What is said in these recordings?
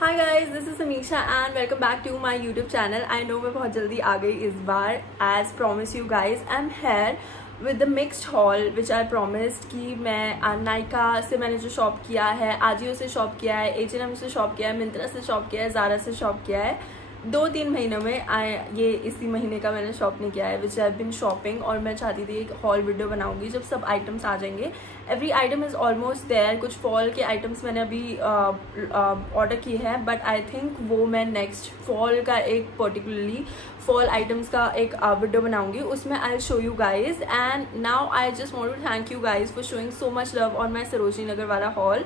Hi guys, this is Samiksha and welcome back to my YouTube channel. I know मैं बहुत जल्दी आ गई इस बार। As promise you guys, I am here with the mixed haul which I promised कि मैं नायका से मैंने जो शॉप किया है, आजियो से शॉप किया है, H&M से शॉप किया है, मिंत्रा से शॉप किया है, ज़ारा से शॉप किया है। 2-3 महीनों में ये इसी महीने का मैंने शॉप नहीं किया है विच आई बिन शॉपिंग। और मैं चाहती थी एक हॉल वीडियो बनाऊंगी जब सब आइटम्स आ जाएंगे। Every item is almost there. कुछ फॉल के आइटम्स मैंने अभी ऑर्डर किए हैं, बट आई थिंक वो मैं नेक्स्ट फॉल का एक पर्टिकुलरली फॉल आइटम्स का एक वीडियो बनाऊंगी, उसमें I show you guys. And now I just want to thank you guys for showing so much love on my Sarojini Nagar वाला haul.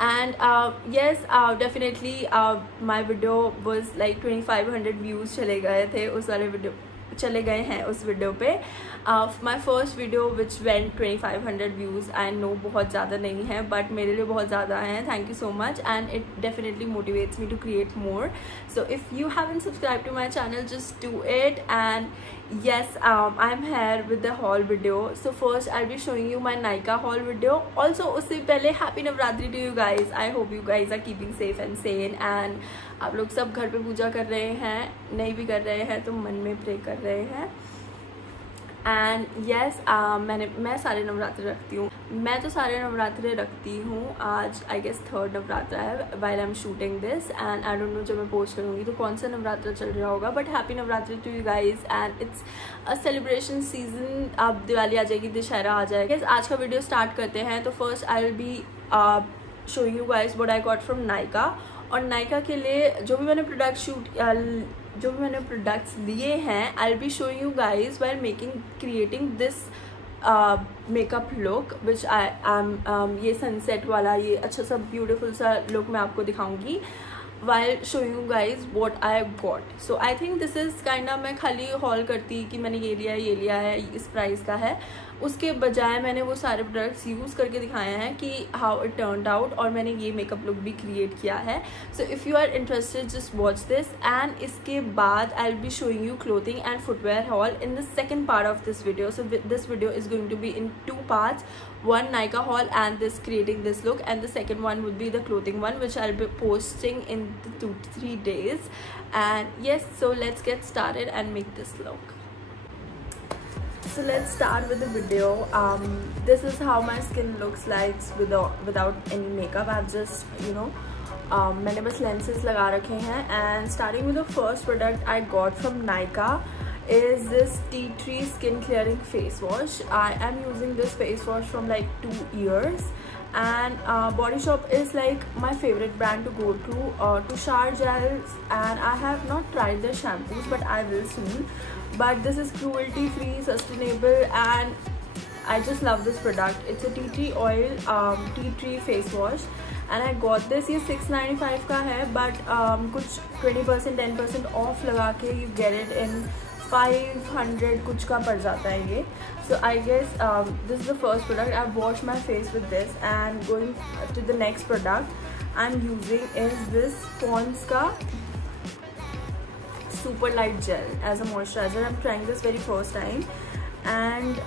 And yes, definitely my video was like 2500 views चले गए थे उस वाले वीडियो, चले गए हैं उस वीडियो पे। My first video which went 2500 views. I know बहुत ज़्यादा नहीं है, बट मेरे लिए बहुत ज़्यादा हैं। Thank you so much and it definitely motivates me to create more. So if you haven't subscribe to my channel, just do it. And yes, I am here with the haul video. So first I'll be showing you my Nykaa haul video. Also उससे पहले happy Navratri to you guys. I hope you guys are keeping safe and sane and आप लोग सब घर पे पूजा कर रहे हैं, नहीं भी कर रहे हैं तो मन में प्रे कर रहे हैं। एंड येस, मैं सारे नवरात्रे रखती हूँ। मैं तो सारे नवरात्रे रखती हूँ। आज आई गेस 3rd नवरात्रा है while I am shooting this. And I don't know जब मैं पोस्ट करूँगी तो कौन सा नवरात्रा चल रहा होगा, but happy Navratri to you guys. And it's a celebration season. अब दिवाली आ जाएगी, दशहरा आ जाएगा। आज का वीडियो स्टार्ट करते हैं। तो first I will be showing you guys what I got from Nykaa. और नायका के लिए जो भी मैंने प्रोडक्ट्स लिए हैं, आई will be showing you guys while creating this makeup look which I am. ये सनसेट वाला ये अच्छा सा ब्यूटीफुल सा लुक मैं आपको दिखाऊंगी while showing you guys what I got. So I think this is kind of, मैं खाली हॉल करती कि मैंने ये लिया है, इस प्राइस का है, उसके बजाय मैंने वो सारे प्रोडक्ट्स यूज़ करके दिखाए हैं कि हाउ इट टर्न्ड आउट। और मैंने ये मेकअप लुक भी क्रिएट किया है। So if you are interested just watch this. And इसके बाद I will be showing you clothing and footwear haul in the second part of this video. So this video is going to be in 2 parts. One Nykaa haul and this creating this look, and the second one would be the clothing one, which I'll be posting in 2 to 3 days. And yes, so let's get started and make this look. So let's start with the video. This is how my skin looks like without any makeup. I've just मैंने बस lenses लगा रखे हैं। And starting with the first product I got from Nykaa is this tea tree skin clearing face wash. I am using this face wash from like 2 years. And Body Shop is like my favorite brand to go to shower gels. And I have not tried their shampoos, but I will soon. But this is cruelty free, sustainable, and I just love this product. It's a tea tree oil tea tree face wash. And I got this, ये 695 का है, but कुछ 20% 10% of लगा के you get it in 500 कुछ का पड़ जाता है ये। So I guess this is the first product. I've washed my face with this. And going to the next product I'm using is this Pond's का super light gel as a moisturizer. I'm trying this very first time. And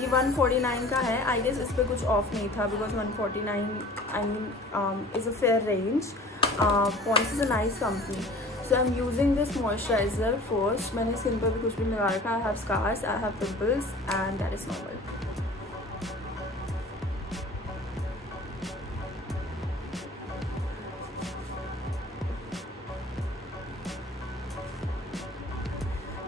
ये 149 का है। I guess इस पर कुछ off नहीं था because 149 I mean is a fair range. Pond's is a nice company. So I am using this moisturiser first. मैंने skin पर भी कुछ भी नहीं लगा रखा। I have scars, I have pimples, and that is normal.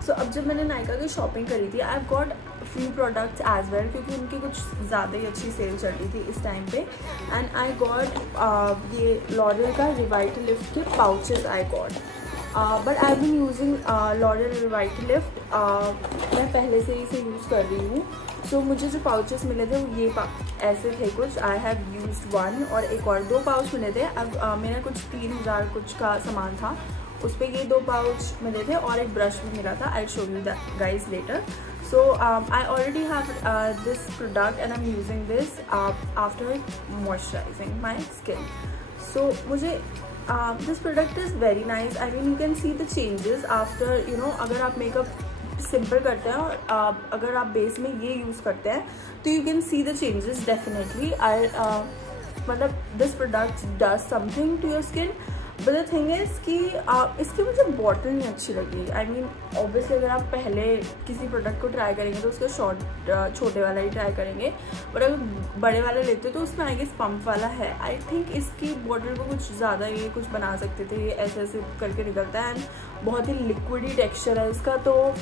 So अब जब मैंने नायका की शॉपिंग करी थी, I got few products as well, क्योंकि उनकी कुछ ज़्यादा ही अच्छी सेल चल रही थी इस टाइम पे। एंड आई गॉट ये लॉरियल का रिवाइटलिफ्ट के pouches I got. But I been using L'Oreal Revitalift. मैं पहले से ही इसे यूज़ कर रही हूँ। सो मुझे जो पाउचेस मिले थे वो ये ऐसे थे कुछ। आई हैव यूज्ड 1 और एक और 2 पाउच मिले थे। अब मेरा कुछ 3000 कुछ का सामान था, उस पर ये 2 पाउच मिले थे और एक ब्रश भी मिला था। आई show you that guys letter. So I already have this product and I'm using this after moisturizing my skin. So मुझे this product is very nice. I mean you can see the changes after अगर आप makeup simple करते हैं और अगर आप base में ये use करते हैं तो you can see the changes definitely. मतलब this product does something to your skin, but the thing is कि इसकी मुझे बॉटल नहीं अच्छी लगी। आई मीन ऑब्वियसली अगर आप पहले किसी प्रोडक्ट को ट्राई करेंगे तो उसको छोटे वाला ही ट्राई करेंगे, बट अगर बड़े वाला लेते हो तो उसमें आई गेस पंप वाला है। आई थिंक इसकी बॉटल को कुछ ज़्यादा ये कुछ बना सकते थे, ये ऐसे ऐसे करके निकलता है एंड बहुत ही लिक्विडी टेक्स्चर है इसका, तो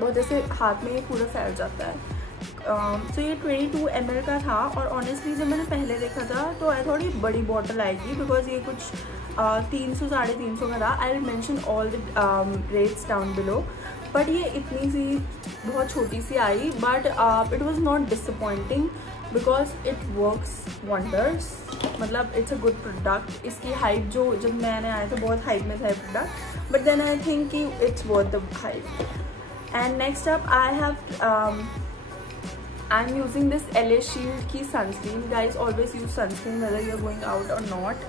बहुत ऐसे हाथ में ये पूरा फैल जाता है। सो ये 22 ml का था और ऑनेस्टली जब मैंने पहले देखा था तो आई थॉट ये बड़ी बॉटल आएगी, बिकॉज ये कुछ 300 साढ़े 300 का था। I will mention all the rates down below, but ये इतनी सी बहुत छोटी सी आई, but it was not disappointing because it works wonders. मतलब इट्स अ गुड प्रोडक्ट। इसकी हाइप जो जब मैंने आया था बहुत हाइप में था ये product, but then I think कि it's worth the hype. And next up I'm using this LA Shield की sunscreen. Guys, always use sunscreen whether you're going out or not.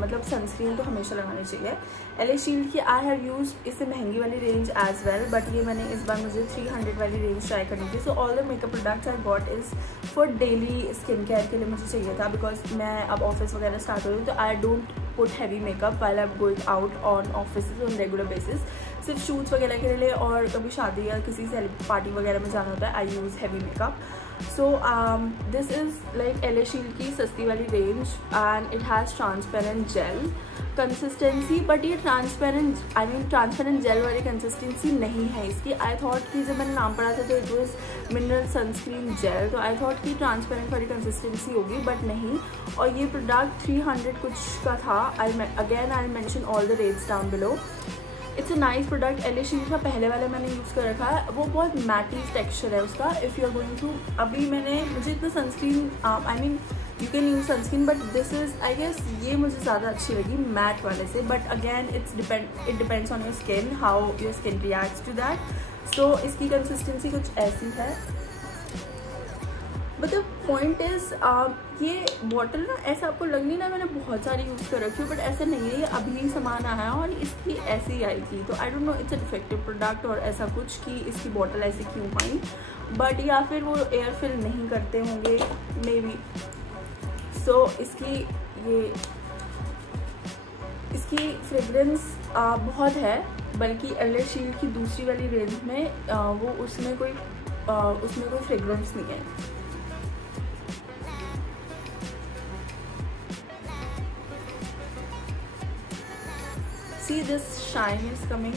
मतलब sunscreen तो हमेशा लगानी चाहिए। LA Shield की I have used इससे महंगी वाली रेंज as well, but ये मैंने इस बार मुझे 300 वाली रेंज ट्राई करनी थी। So all the makeup products I got is for daily skin care के लिए मुझे चाहिए था, because मैं अब ऑफिस वगैरह स्टार्ट हो रही हूँ तो I don't put heavy makeup while I'm going out on offices on regular basis. सिर्फ शूट्स वगैरह के लिए और कभी शादी या किसी से पार्टी वगैरह में जाना होता है I use heavy makeup. So this is like LA Shield की सस्ती वाली range and it has transparent gel consistency, but ये ट्रांसपेरेंट जेल वाली कंसिस्टेंसी नहीं है इसकी। आई थॉट कि जब मैंने नाम पढ़ा था तो it was mineral sunscreen gel, तो आई थॉट कि ट्रांसपेरेंट वाली कंसिस्टेंसी होगी, बट नहीं। और ये प्रोडक्ट 300 कुछ का था। आई mention all the rates down below. It's a nice product. LA Shield का पहले वाला मैंने यूज़ कर रखा है, वो बहुत मैटी टेक्सचर है उसका। If you are going to अभी मुझे इतना sunscreen I mean you can use sunscreen, but this is I guess ये मुझे ज़्यादा अच्छी लगी मैट वाले से, but again it depends on your skin, how your skin reacts to that. So इसकी कंसिस्टेंसी कुछ ऐसी है, बट द पॉइंट इज़ ये बॉटल ना ऐसा आपको लगनी ना मैंने बहुत सारी यूज़ कर रखी हूँ, बट ऐसा नहीं है। ये अभी सामान आया है और इसकी ऐसी आई थी, तो I don't know it's a defective product और ऐसा कुछ कि इसकी बॉटल ऐसी क्यों आई, बट या फिर वो एयर फिल नहीं करते होंगे मे बी। सो इसकी फ्रेगरेंस बहुत है, बल्कि LA Shield की दूसरी वाली रेंज में उसमें कोई फ्रेगरेंस नहीं है। See this shine is coming,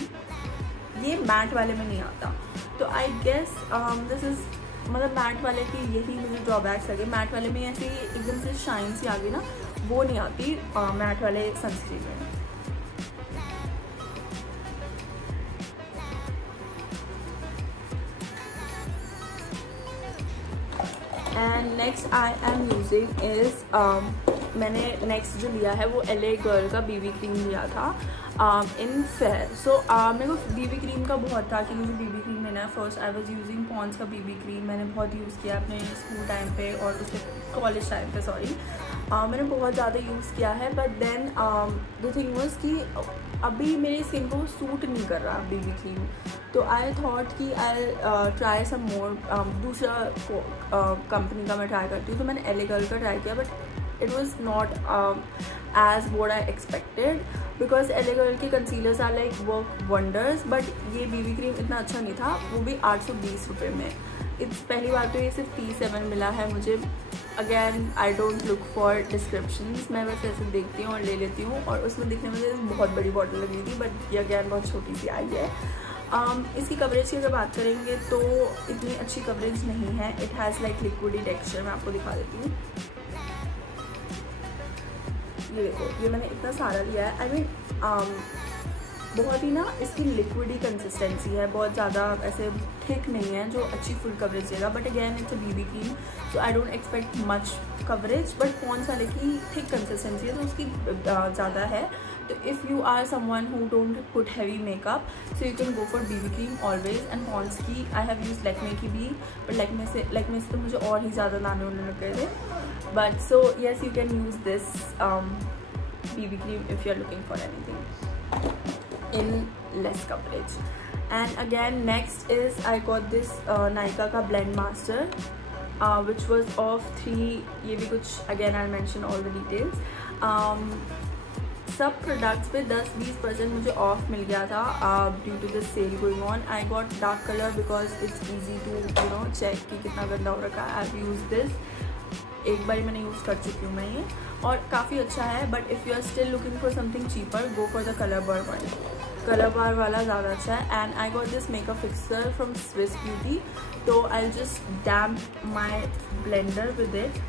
ये मैट वाले में नहीं आता, तो आई गेस दिस इज मतलब मैट वाले की यही मुझे ड्रॉबैक्स लगे। मैट वाले में ऐसे एकदम से शाइन सी आ गई ना, वो नहीं आती मैट वाले सनस्क्रीन में। And next I am using is मैंने नेक्स्ट जो लिया है वो LA Girl का BB क्रीम लिया था इन फेयर। सो मेरे को BB क्रीम का बहुत था कि मुझे BB क्रीम लेना है। First I was using Pond's का BB क्रीम, मैंने बहुत यूज़ किया अपने स्कूल टाइम पे और उसके कॉलेज टाइम पे, सॉरी मैंने बहुत ज़्यादा यूज़ किया है, but then the thing was कि अभी मेरी स्किन को सूट नहीं कर रहा BB क्रीम, तो आई थॉट कि आई ट्राई सम मोर दूसरा कंपनी का मैं ट्राई करती हूँ। तो मैंने LA Girl का ट्राई किया, but it was not as what I expected, because LA Girl के concealers are like work wonders, but ये BB क्रीम इतना अच्छा नहीं था, वो भी 820 रुपये में। पहली बार तो ये सिर्फ 37 मिला है मुझे। Again I don't look for descriptions, मैं बस ऐसे देखती हूँ और ले लेती हूँ, और उसमें दिखने में बहुत बड़ी बॉटल लगी थी, बट ये अगैन बहुत छोटी सी आई है। इसकी कवरेज की अगर बात करेंगे तो इतनी अच्छी कवरेज नहीं है। It has like liquidy texture, मैं आपको दिखा देती हूँ। ये देखो, ये मैंने इतना सारा लिया है। आई मीन बहुत ही ना इसकी लिक्विडी कंसिस्टेंसी है, बहुत ज़्यादा ऐसे थिक नहीं है जो अच्छी फुल कवरेज देगा, but again it's a BB cream, so I don't expect much coverage, but Pond's वाले की थिक कंसिस्टेंसी है तो उसकी ज़्यादा है। तो if you are someone who don't put heavy makeup, so you can go for BB cream always. And Pond's की I have use Lakme की भी, बट लैक्मे से तो मुझे और ही ज़्यादा दाने होने लग गए थे, but so yes you can use this BB cream if you are looking for anything in less coverage. And again next is I got this Nykaa का Blend Master, which was off 3, ये भी कुछ again I mention all the details. सब products पे 10-20% मुझे off मिल गया था due to this sale going on. I got dark colour because it's easy to you know check कि कितना गंदा हो रखा है। आई हैव यूज दिस, एक बार मैंने यूज़ कर चुकी हूँ मैं ये, और काफ़ी अच्छा है। But if you are still looking for something cheaper, go for the colour bar one. Colour bar वाला ज़्यादा अच्छा है। And I got this makeup fixer from Swiss beauty, तो I just damp my blender with it.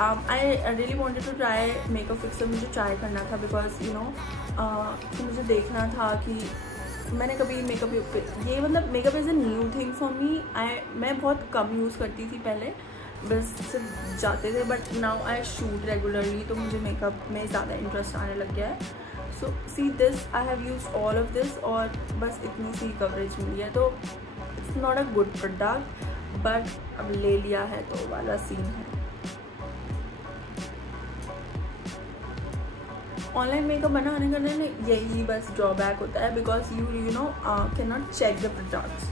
I really wanted to try makeup fixer, मुझे try करना था because you no मुझे देखना था कि मैंने कभी मेकअप ये मतलब makeup is a new thing for me. मैं बहुत कम यूज़ करती थी पहले, बस सिर्फ जाते थे, but now I shoot regularly, तो मुझे मेकअप में ज़्यादा इंटरेस्ट आने लग गया है। So see this, I have use all of this और बस इतनी सी कवरेज मिली है, तो it's not a good product, but अब ले लिया है तो वाला सीन है। ऑनलाइन मेकअप बनाने करने में यही बस ड्रॉबैक होता है because you know can not check the products,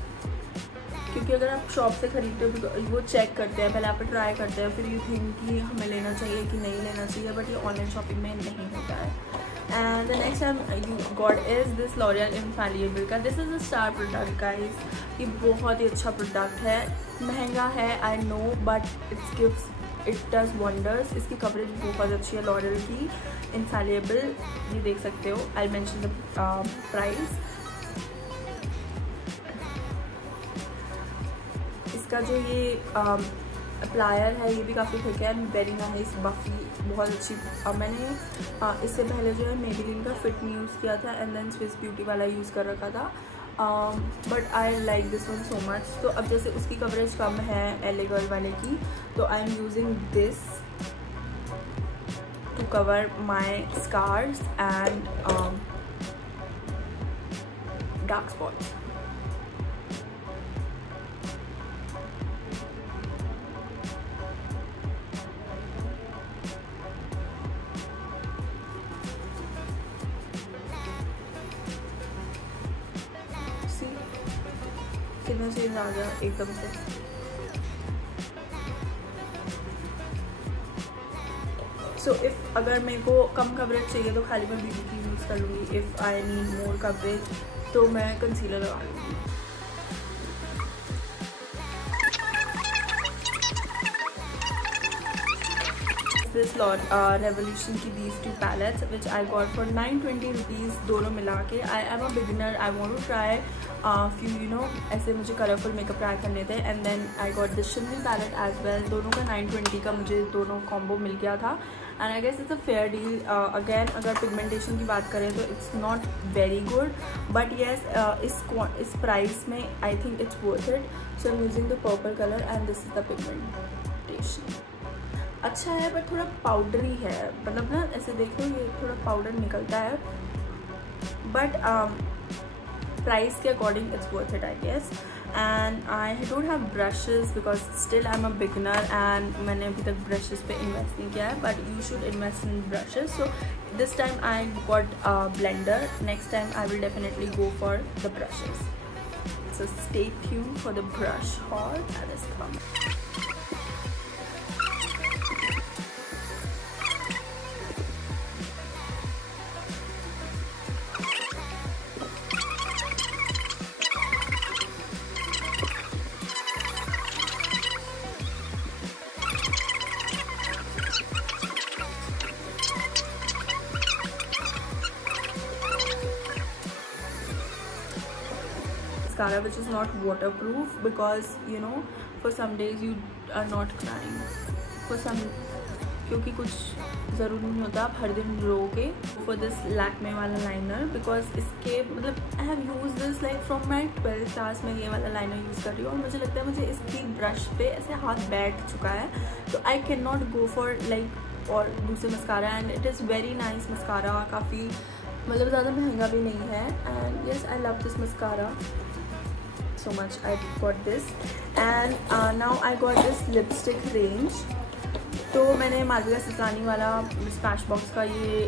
क्योंकि अगर आप शॉप से खरीदते हो वो चेक करते हैं, पहले आप ट्राई करते हैं, फिर यू थिंक कि हमें लेना चाहिए कि नहीं लेना चाहिए, बट ये ऑनलाइन शॉपिंग में नहीं होता है। And the next time you got is this L'Oreal infallible का, this is a star product guys. ये बहुत ही अच्छा प्रोडक्ट है, महंगा है I know, but it does wonders. इसकी कवरेज बहुत अच्छी है लॉरियल की इनफैलिएबल, ये देख सकते हो। I mention the price. इसका जो ये अप्लायर है ये भी काफ़ी थिक है, वेरी नाइस बफी, बहुत अच्छी। मैंने इससे पहले जो है मेबेलिन का फिट मी यूज़ किया था एंड देन स्विस ब्यूटी वाला यूज़ कर रखा था, but I like this one so much. तो अब जैसे उसकी कवरेज कम है LA गर्ल वाले की, तो I am using this to cover my scars and dark spots. कितना चेंज आ गया एकदम से। सो इफ़ अगर मेरे को कम कवरेज चाहिए तो खाली मैं BB की यूज़ कर लूँगी। If I need more coverage तो मैं कंसीलर लगा लूँगी। दिस रेवोल्यूशन की these two palettes which I got for 920 rupees दोनों मिला के। I am a beginner, I want to try few you know ऐसे मुझे कलरफुल मेकअप ट्राई करने थे। And then I got this shimmery palette as well, दोनों का 920 का मुझे दोनों कॉम्बो मिल गया था। And I guess it's a fair deal. Again अगर पिगमेंटेशन की बात करें तो it's not very good, but yes इस प्राइस में I think it's worth it. So I am using the purple colour and this is the pigmentation. अच्छा है but थोड़ा पाउडरी है, मतलब ना ऐसे देखो ये थोड़ा पाउडर निकलता है, बट प्राइस के according it's worth it I guess. And I don't have brushes because still I am a beginner and मैंने अभी तक ब्रशेस पे इन्वेस्ट नहीं किया है, but you should invest in brushes. So this time I got blender, next time I will definitely go for the brushes. So stay tuned for the brush haul that is coming. Mascara which is not waterproof because you know for some days you are not crying for some, क्योंकि कुछ ज़रूरी नहीं होता आप हर दिन रोगे। For this Lakme वाला liner because इसके मतलब आई have use this like from my 12th class में ये वाला लाइनर यूज़ कर रही हूँ और मुझे लगता है मुझे इसकी ब्रश पे ऐसे हाथ बैठ चुका है, तो I can not go for like और दूसरे mascara. And it is very nice mascara, काफ़ी मतलब ज़्यादा महंगा भी नहीं है। And yes I love this mascara so much. I got this and now I got this lipstick range। तो मैंने मालविका सितानी वाला स्मैश बॉक्स का ये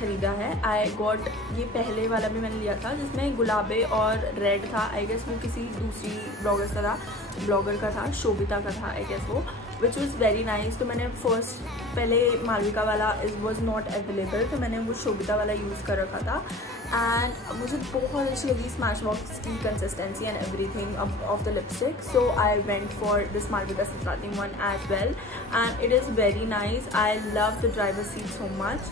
ख़रीदा है। आई गॉट, ये पहले वाला भी मैंने लिया था जिसमें गुलाबी और रेड था। आई गेस वो किसी दूसरी ब्लॉगर का था, शोभिता का था आई गेस वो, विच वॉज़ वेरी नाइस। तो मैंने फर्स्ट पहले मालविका वाला इज वॉज नॉट अवेलेबल, तो मैंने वो शोभिता वाला यूज़ कर रखा था। एंड मुझे बहुत अच्छी लगी स्मैशबॉक्स की consistency and everything of the lipstick, so I went for this Malvika synthetic one as well, and it is very nice. I love the driver seat so much,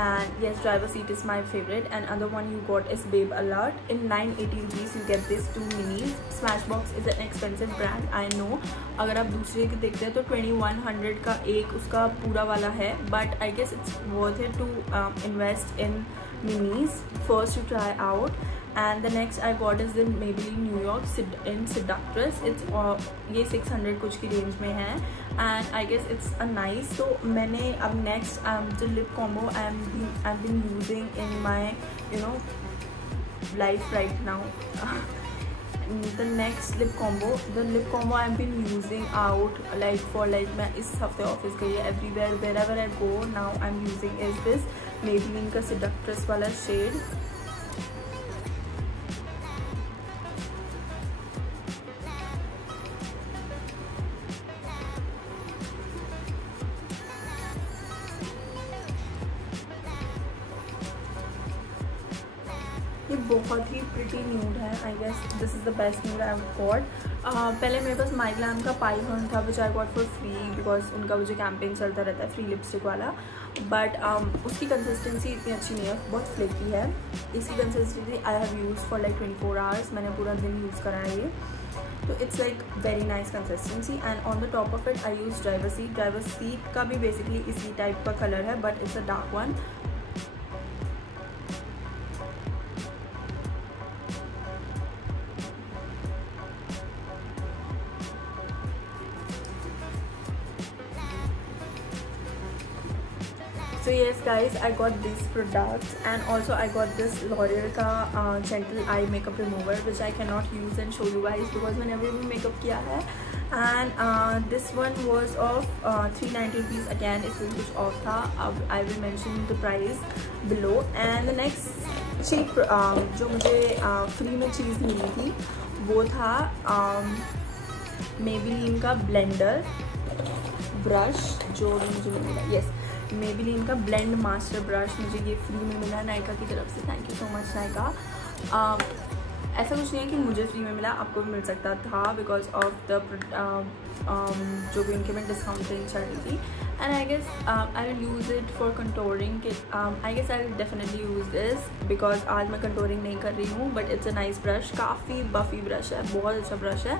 and yes, driver seat is my favorite. And other one you got is Babe Alert. In 980 rupees you get this 2 minis. Smashbox is an expensive brand, I know. अगर आप दूसरे के देखते हैं तो 2100 का एक उसका पूरा वाला है, but I guess it's worth it to invest in minis first to try out. And the next I got is the Maybelline New York in Seductress. It's ये 600 कुछ की रेंज में है, and I guess it's a nice. तो मैंने अब next the lip combo I've been using in my life right now. The next lip combo I've been using out मैं इस हफ्ते ऑफिस गई है, everywhere wherever I go now I'm using is this Maybelline का Seductress वाला shade. ये बहुत ही pretty nude है। I guess this is the best nude I got. पहले मेरे पास माई ग्लैम का पाई हॉर्न था which I got for free, because उनका मुझे कैंपेन चलता रहता है फ्री लिपस्टिक वाला, बट उसकी कंसिस्टेंसी इतनी अच्छी नहीं है, बहुत फ्लेकी है। इसकी consistency I have use for like 24 hours, मैंने पूरा दिन यूज़ करा है ये, तो it's like very nice consistency. And on the top of it I use driver seat का भी बेसिकली इसी टाइप का कलर है, but it's a dark one. So yes guys, I got these products, and also I got this L'Oreal का gentle eye makeup remover which I cannot use and show you guys because मैंने अभी भी makeup किया है। And this one was of 390 rupees again, इसमें कुछ off था, अब I will mention the price below। And the next cheap जो मुझे free में चीज़ मिली थी वो था Maybelline का blender brush जो मुझे मिला, yes Maybelline का ब्लेंड मास्टर ब्रश, मुझे ये फ्री में मिला नायका की तरफ से, thank you so much Nykaa. ऐसा कुछ नहीं है कि मुझे फ्री में मिला, आपको भी मिल सकता था बिकॉज ऑफ द जो भी उनके में डिस्काउंट रेंज चल रही थी। And I guess I will use it for contouring, I guess I will definitely use this because आज मैं कंटोरिंग नहीं कर रही हूँ, but it's a nice brush, काफ़ी बफी ब्रश है, बहुत अच्छा ब्रश है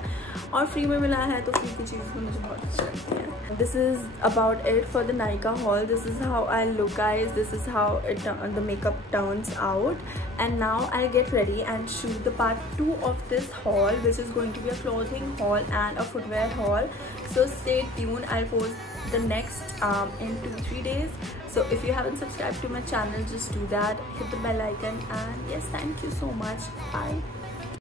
और फ्री में मिला है तो फ्री की चीज़ मुझे बहुत अच्छी लगती है। This is about it for the Nykaa hall. This is how I look guys, this is how it the makeup turns out. And now I'll get ready and shoot the part 2 of this haul, which is going to be a clothing haul and a footwear haul. So stay tuned. I'll post the next in 2-3 days. So if you haven't subscribed to my channel, just do that. Hit the bell icon, and yes, thank you so much. Bye.